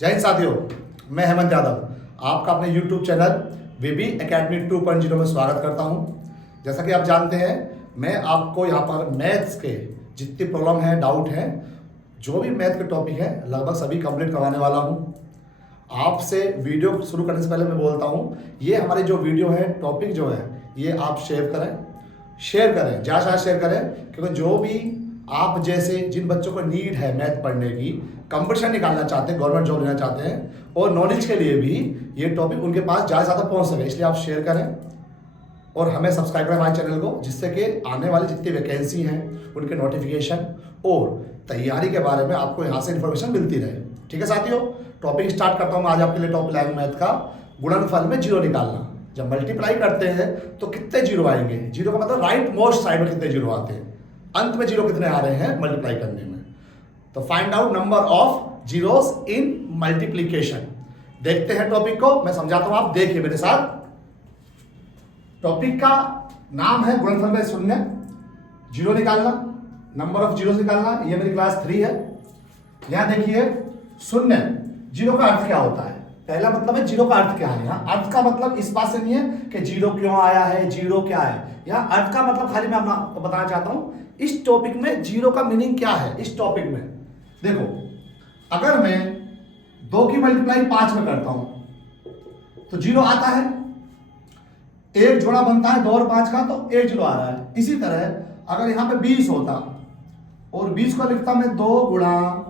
जय हिंद साथियों, मैं हेमंत यादव आपका अपने YouTube चैनल वीबी एकेडमी 2.0 में स्वागत करता हूं। जैसा कि आप जानते हैं, मैं आपको यहां पर मैथ्स के जितनी प्रॉब्लम है, डाउट है, जो भी मैथ के टॉपिक है लगभग सभी कंप्लीट करवाने वाला हूं। आपसे वीडियो शुरू करने से पहले मैं बोलता हूं, ये हमारे जो वीडियो है, टॉपिक जो है, ये आप शेयर करें, ज़्यादा शेयर करें, क्योंकि जो भी आप जैसे जिन बच्चों को नीड है मैथ पढ़ने की, कंपटीशन निकालना चाहते हैं, गवर्नमेंट जॉब लेना चाहते हैं और नॉलेज के लिए भी ये टॉपिक उनके पास ज़्यादा पहुंच सके, इसलिए आप शेयर करें और हमें सब्सक्राइब करें हमारे चैनल को, जिससे कि आने वाली जितनी वैकेंसी हैं उनके नोटिफिकेशन और तैयारी के बारे में आपको यहाँ से इन्फॉर्मेशन मिलती रहे। ठीक है साथियों, टॉपिक स्टार्ट करता हूँ। आज आपके लिए टॉपिक लाया मैथ का गुणनफल में जीरो निकालना। जब मल्टीप्लाई करते हैं तो कितने जीरो आएंगे, जीरो का मतलब राइट मोस्ट साइड में कितने जीरो आते हैं, अंत में जीरो कितने आ रहे हैं मल्टीप्लाई करने में। तो find out number of zeros in multiplication. देखते हैं टॉपिक को, मैं समझाता हूं, आप देखिए मेरे साथ। टॉपिक का नाम है गुणनफल में शून्य, जीरो निकालना, नंबर ऑफ जीरो निकालना। ये मेरी क्लास 3 है। यहां देखिए शून्य, जीरो का अर्थ क्या होता है। पहला मतलब है जीरो का अर्थ क्या है। यहाँ अर्थ का मतलब इस बात से नहीं है कि जीरो क्यों आया है, जीरो क्या है। यहाँ अर्थ का मतलब खाली मैं आपको बताना चाहता हूं इस टॉपिक में जीरो का मीनिंग क्या है। इस टॉपिक में देखो, अगर मैं 2 की मल्टीप्लाई 5 में करता हूं तो जीरो आता है, एक जोड़ा बनता है 2 और 5 का, तो एक जीरो आ रहा है। इसी तरह अगर यहां पे 20 होता और 20 को लिखता मैं 2 गुणा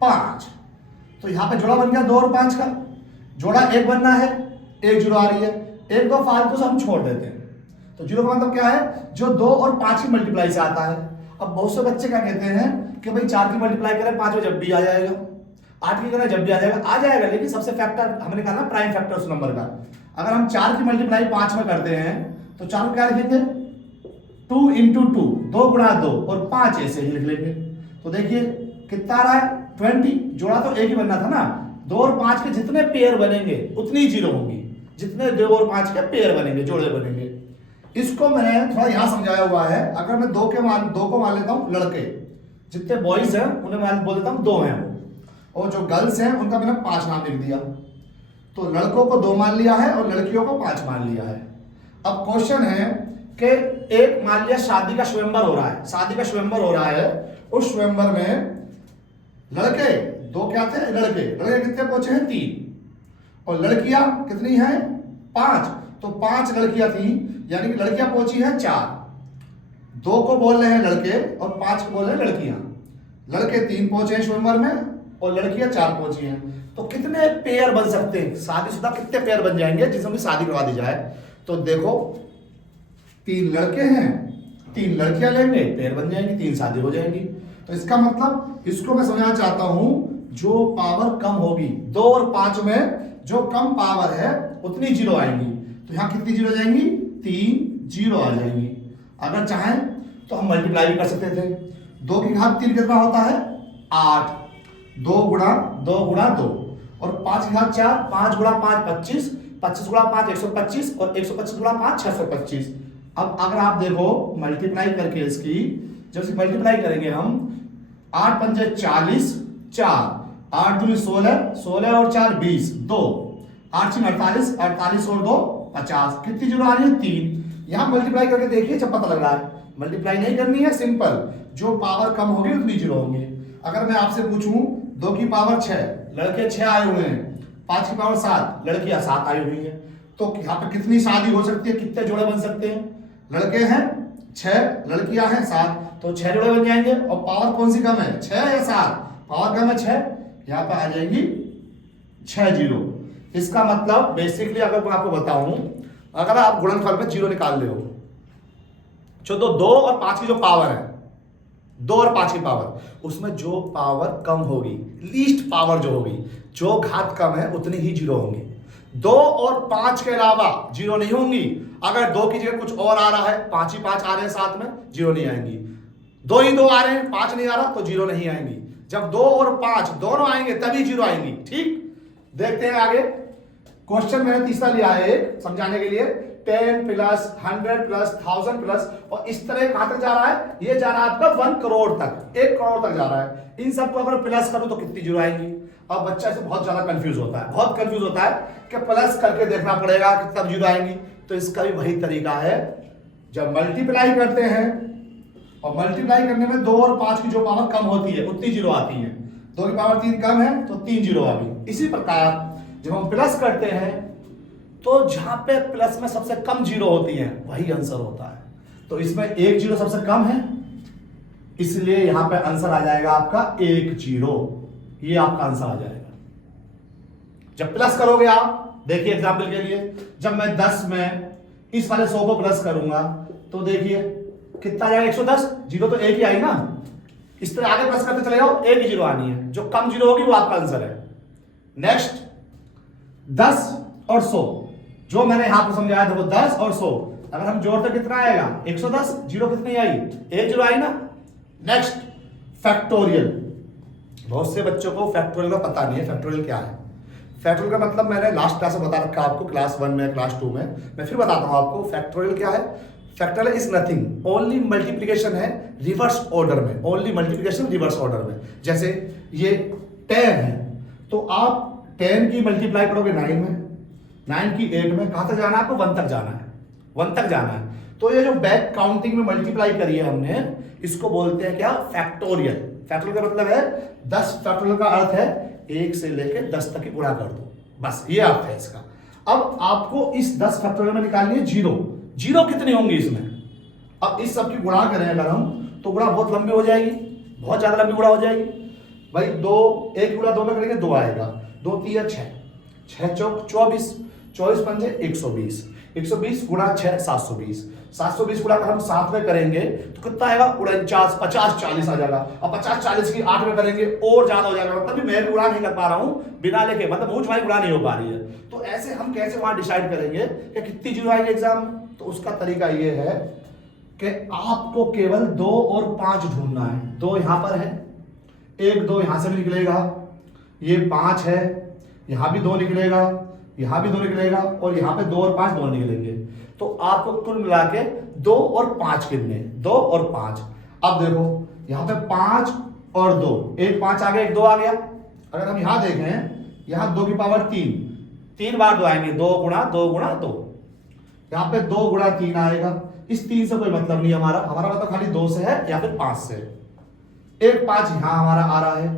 5, तो यहां पे जोड़ा बन गया 2 और 5 का। जोड़ा एक बनना है, एक जीरो आ रही है, एक दो फालतू से हम छोड़ देते हैं। तो जीरो का मतलब क्या है, जो 2 और 5 की मल्टीप्लाई से आता है। अब बहुत से बच्चे क्या कहते हैं कि भाई 4 की मल्टीप्लाई करें 5 में जब भी आ जाएगा, 8 की करें जब भी आ जाएगा, लेकिन सबसे फैक्टर हमने कहा ना, प्राइम फैक्टर उस नंबर का। अगर हम 4 की मल्टीप्लाई 5 में करते हैं तो 4 को क्या लिखेंगे, 2 इंटू 2, 2 गुणा 2 और 5 ऐसे ही लिख लेंगे। तो देखिए कितना आ रहा है, 20। जोड़ा तो एक ही बनना था ना, 2 और 5 के जितने पेयर बनेंगे उतनी जीरो होंगी, जितने 2 और 5 के पेयर बनेंगे, जोड़े बनेंगे। इसको मैंने थोड़ा यहां समझाया हुआ है। अगर मैं 2 को मान लेता हूं लड़के, जितने बॉयज हैं उन्हें बोल देता हूं 2 हैं, और जो गर्ल्स हैं उनका मैंने 5 नाम लिख दिया। तो लड़कों को 2 मान लिया है और लड़कियों को 5 मान लिया है। अब क्वेश्चन है कि एक मान लिया शादी का स्वयंवर हो रहा है, उस स्वयंवर में लड़के 2 क्या थे, लड़के कितने पहुंचे हैं, 3, और लड़कियां कितनी हैं, 5। तो 5 लड़कियां थी, यानी कि लड़कियां पहुंची हैं 4। 2 को बोल रहे हैं लड़के और 5 को बोल रहे हैं लड़कियां। लड़के 3 पहुंचे हैं स्वयंवर में और लड़कियां 4 पहुंची हैं। तो कितने पेयर बन सकते हैं, शादीशुदा कितने पेयर बन जाएंगे जिसमें भी शादी करवा दी जाए। तो देखो 3 लड़के हैं, 3 लड़कियां लेंगे, पेयर बन जाएंगी, 3 शादी हो जाएंगी। तो इसका मतलब, इसको मैं समझाना चाहता हूं, जो पावर कम होगी 2 और 5 में, जो कम पावर है उतनी जीरो आएंगी। तो यहां कितनी जीरो जाएंगी, 3 जीरो आ जाएंगी। अगर चाहें तो हम मल्टीप्लाई भी कर सकते थे। 2 की घात 3 कितना होता है, 8, 2 गुणा 2 और 5 की घात 4, 5 गुणा 5 25, 25 गुणा 5 125 और 125 गुणा 5 625। अब अगर आप देखो मल्टीप्लाई करके इसकी, जब इसकी मल्टीप्लाई करेंगे हम, 8 पंजे 40, 4, 8 दूनी 16, 16 और 4 20, 2, 8 6 48, 48 और 2 50। कितनी जीरो आ रही है, 3। यहां मल्टीप्लाई करके देखिए जब पता लग रहा है। मल्टीप्लाई नहीं करनी है, सिंपल, जो पावर कम होगी उतनी जीरो होंगी। अगर मैं आपसे पूछूं 2 की पावर 6, लड़के 6 आए हुए हैं, 5 की पावर 7, लड़कियां 7 आई हुई हैं, तो यहाँ पे कितनी शादी हो सकती है, कितने जोड़े बन सकते हैं। लड़के हैं 6, लड़कियां हैं 7, तो 6 जोड़े बन जाएंगे। और पावर कौन सी कम है, 6 या 7, पावर कम है 6, यहाँ पे आ जाएंगी 6 जीरो। इसका मतलब बेसिकली अगर मैं आपको बताऊं, अगर आप गुणनफल में जीरो निकाल रहे हो, जो 2 और 5 की जो पावर है, 2 और 5 की पावर, उसमें जो पावर कम होगी, लीस्ट पावर जो होगी, जो घात कम है उतनी ही जीरो होंगी। 2 और 5 के अलावा जीरो नहीं होंगी। अगर 2 की जगह कुछ और आ रहा है, 5 ही 5 आ रहे हैं साथ में, जीरो नहीं आएंगी। 2 ही 2 आ रहे हैं, 5 नहीं आ रहा, तो जीरो नहीं आएंगी। जब 2 और 5 दोनों आएंगे तभी जीरो आएंगी। ठीक, देखते हैं आगे। क्वेश्चन मैंने तीसरा लिया है एक समझाने के लिए 10 प्लस 100 प्लस 1000 प्लस, और इस तरह कहां तक जा रहा है, ये जा रहा है आपका 1 करोड़ तक, 1 करोड़ तक जा रहा है। इन सबको अगर प्लस करूं तो कितनी जीरो आएंगी। अब बच्चा से बहुत ज्यादा कंफ्यूज होता है, बहुत कंफ्यूज होता है कि प्लस करके देखना पड़ेगा कि तब जीरो आएंगी। तो इसका भी वही तरीका है, जब मल्टीप्लाई करते हैं और मल्टीप्लाई करने में 2 और 5 की जो पावर कम होती है उतनी जीरो आती है। 2 की पावर 3 कम है तो 3 जीरो आ गई। इसी प्रकार जब हम प्लस करते हैं तो जहां पे प्लस में सबसे कम जीरो होती है वही आंसर होता है। तो इसमें 1 जीरो सबसे कम है, इसलिए यहां पे आंसर आ जाएगा आपका 1 जीरो। ये आपका आंसर आ जाएगा जब प्लस करोगे आप। देखिए एग्जांपल के लिए, जब मैं 10 में इस वाले 100 को प्लस करूंगा तो देखिए कितना आ जाएगा, 110। जीरो तो एक ही आई ना, इस तरह आगे प्लस करते चले जाओ, एक ही जीरो आनी है। जो कम जीरो होगी वो आपका आंसर है। नेक्स्ट 10 और 100, जो मैंने यहां पर समझाया था वो 10 और 100, अगर हम जोड़ते कितना आएगा, 110। जीरो कितनी आई, एक जीरो आई ना। Next factorial. बहुत से बच्चों को फैक्टोरियल का पता नहीं है। फैक्टोरियल क्या है? फैक्टोरियल का मतलब मैंने लास्ट क्लास में बता रखा आपको, क्लास 1 में, क्लास 2 में। मैं फिर बताता हूं आपको फैक्टोरियल क्या है। Factorial is nothing, only multiplication है रिवर्स ऑर्डर में, ओनली मल्टीप्लिकेशन रिवर्स ऑर्डर में। जैसे ये 10 है तो आप 10 की मल्टीप्लाई करोगे 9 में, 9 की 8 में, कहां तक जाना है आपको, 1 तक जाना है, 1 तक जाना है। तो ये जो बैक काउंटिंग में मल्टीप्लाई करी है हमने, इसको बोलते हैं क्या, फैक्टोरियल। फैक्टोरियल का मतलब है 10। फैक्टोरियल का अर्थ है 1 से लेके 10 तक की गुणा कर दो, बस ये अर्थ है इसका। अब आपको इस 10 फैक्टोरियल में निकालनी है जीरो। जीरो कितनी होंगी इसमें, अब इस सब की गुणा करें अगर हम तो गुणा बहुत लंबी हो जाएगी, बहुत ज्यादा लंबी गुणा हो जाएगी भाई। 2 1 गुणा 2 में करेंगे 2 आएगा, 2 3 6, 6 चौक 24, 24 पंजे 120, 120 गुणा 6 720, 720 गुणा अगर हम 7 में करेंगे तो कितना आएगा, 49, 50 40 आ जाएगा। और 50 40 की 8 में करेंगे और ज्यादा हो जाएगा। मतलब मैं भी गुणा नहीं कर पा रहा हूं बिना लेके, मतलब मुझ भाई गुणा नहीं हो पा रही है। तो ऐसे हम कैसे वहां डिसाइड करेंगे कि कितनी जीरो आएगी एग्जाम में? तो उसका तरीका ये है कि आपको केवल 2 और 5 ढूंढना है। 2 यहां पर है, 1 2 यहां से भी निकलेगा, ये 5 है, यहां भी 2 निकलेगा, यहां भी 2 निकलेगा, और यहां पे 2 और 5 दोनों निकलेंगे। तो आपको कुल मिला के 2 और 5 कितने, 2 और 5। अब देखो यहां पे 5 और 2, एक 5 आ गया, एक 2 आ गया। अगर हम यहां देखें, यहां 2 की पावर 3, 3 बार 2 आएंगे, 2 गुणा 2 गुणा 2। यहां पे 2 गुणा 3 आएगा। इस 3 से कोई मतलब नहीं हमारा मतलब खाली 2 से है या फिर 5 से। एक 5 यहां हमारा आ रहा है,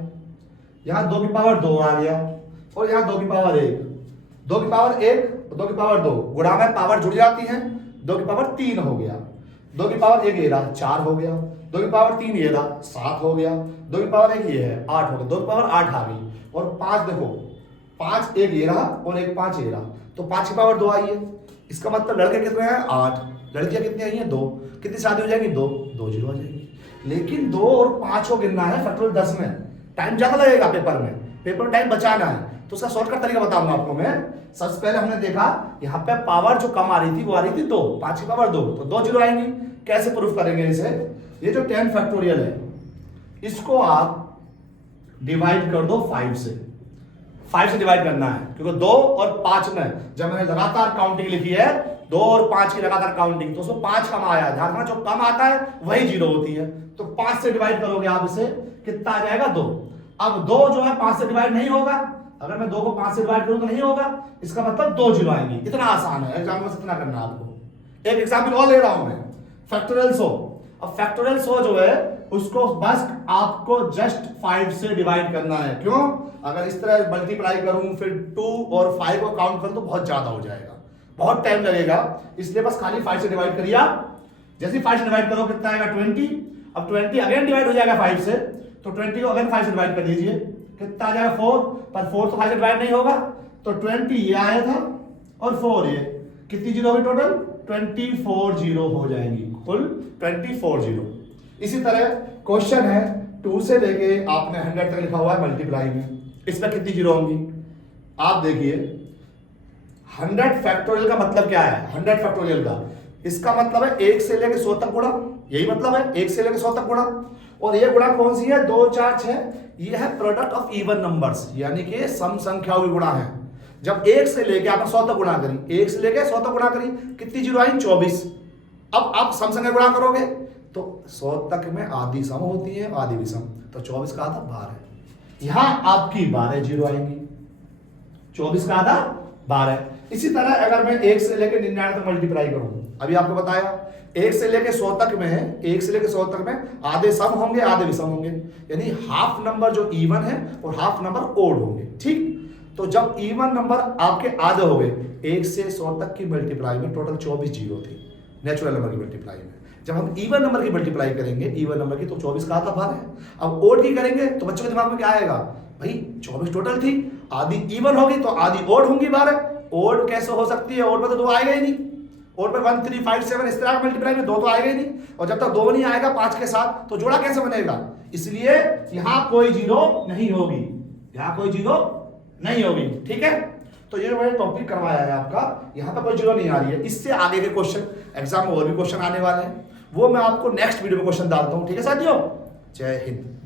यहां 2 की पावर 2 आ गया, और यहां 2 की पावर 1, 2 की पावर 1, 2 की पावर 2, गुणा में पावर जुड़ जाती है, 2 की पावर 3 हो गया, 2 की पावर 1 ये रहा 4 हो गया, 2 की पावर 3 ये रहा 7 हो गया, 2 की पावर 1 ये है 8 हो गया, 2 की पावर 8 आ गई। और 5 देखो, 5 1 ये रहा और 1 5 ये रहा, तो 5 की पावर 2 आई है। इसका मतलब लड़के कितने हैं, 8, लड़कियां कितनी आई हैं, 2। कितनी शादी हो जाएगी, 2 2 जीरो आ जाएगी। लेकिन 2 और 5 को गिनना है फैक्टोरियल 10 में, टाइम ज्यादा लगेगा पेपर में, पेपर में टाइम बचाना है। तो उसका शॉर्टकट तरीका बताऊंगा आपको मैं। सबसे पहले हमने देखा यहाँ पे पावर जो कम आ रही थी वो आ रही थी 2, 5 की पावर 2, तो 2 जीरो आएंगी। कैसे प्रूफ करेंगे इसे? ये जो 10 फैक्टोरियल है इसको आप डिवाइड कर दो 5 से, 5 से डिवाइड करना है, क्योंकि 2 और 5 में जब मैंने लगातार काउंटिंग लिखी है, 2 और 5 की लगातार काउंटिंग, तो उसमें 5 कम आया है। ध्यान रखना, जो कम आता है वही जीरो होती है। तो 5 से डिवाइड करोगे आप इसे, कितना आ जाएगा, 2। अब 2 जो है 5 से डिवाइड नहीं होगा, अगर मैं 2 को 5 से डिवाइड करूं तो नहीं होगा, इसका मतलब 2 जीरो आएंगी। इतना आसान है, एग्जाम में इतना करना है आपको। एक एग्जाम्पल और ले रहा हूं मैं, फैक्टोरियल 100। अब फैक्टोरियल 100 जो है उसको बस आपको जस्ट 5 से डिवाइड करना है। क्यों? अगर इस तरह मल्टीप्लाई करूं फिर 2 और 5 को काउंट करूं तो बहुत ज्यादा हो जाएगा, बहुत टाइम लगेगा, इसलिए बस खाली 5 से डिवाइड करिए आप। जैसे 5 से डिवाइड करो कितना आएगा, 20। अब 20 अगेन डिवाइड हो जाएगा 5 से, तो 20 को अगेन 5 से डिवाइड कर दीजिए, कितना आ जाएगा 4, पर 4 तो 5 से डिवाइड नहीं होगा, तो 20 ये आया था और 4 ये, कितनी जीरो होगी टोटल, 24 जीरो हो जाएंगी, कुल 24 जीरो। इसी तरह क्वेश्चन है 2 से लेके आपने 100 तक लिखा हुआ है मल्टीप्लाई में, इसमें कितनी जीरो होंगी आप देखिए। 100 फैक्टोरियल का मतलब क्या है, 100 फैक्टोरियल का इसका मतलब है 1 से लेके 100 तक गुणा, यही मतलब है 1 से लेके 100 तक गुणा। और ये गुणा कौन सी है, 2 4 6, ये है प्रोडक्ट ऑफ इवन नंबर्स, यानी कि सम संख्याओं की गुणा है। जब 1 से लेके आपने 100 तक गुणा करी, 1 से लेके 100 तक गुणा करी, कितनी जीरो आई? 24। अब आप सम संख्या गुणा करोगे तो 100 तक में आधी सम होती है, आधी विषम, तो 24 का आधा 12। यहां आपकी 12 जीरो आएंगी, 24 का आधा 12। इसी तरह अगर मैं 1 से लेकर 99 तक मल्टीप्लाई करूं, अभी आपको बताया 1 से लेकर 100 तक में है, 1 से लेकर 100 तक में आधे सम होंगे, आधे विषम होंगे, यानी हाफ नंबर जो इवन है और हाफ नंबर ओड होंगे। ठीक, तो जब इवन नंबर आपके आधे हो गए, 1 से 100 तक की मल्टीप्लाई में टोटल 24 जीरो थी नेचुरल नंबर की मल्टीप्लाई में। जब हम इवन नंबर की मल्टीप्लाई करेंगे, इवन नंबर की, तो 24 का आधा 12। अब ओड की करेंगे तो बच्चों के दिमाग में क्या आएगा? भाई 24 टोटल थी, आधी इवन होगी तो आधी ओड होंगी 12। ओड कैसे हो सकती है? ओड में तो 2 आएगा ही नहीं। ओड में 1 3 5 7 इस तरह मल्टीप्लाई में 2 तो आएगा ही नहीं, और जब तक 2 नहीं आएगा 5 के साथ, तो जोड़ा कैसे बनेगा? इसलिए यहां कोई जीरो नहीं होगी, यहां कोई जीरो नहीं होगी। ठीक है, तो ये मैंने टॉपिक करवाया है आपका, यहां पर कोई जीरो नहीं आ रही है। इससे आगे के क्वेश्चन एग्जाम में और भी क्वेश्चन आने वाले हैं, वो मैं आपको नेक्स्ट वीडियो में क्वेश्चन डालता हूं। ठीक है साथियों, जय हिंद।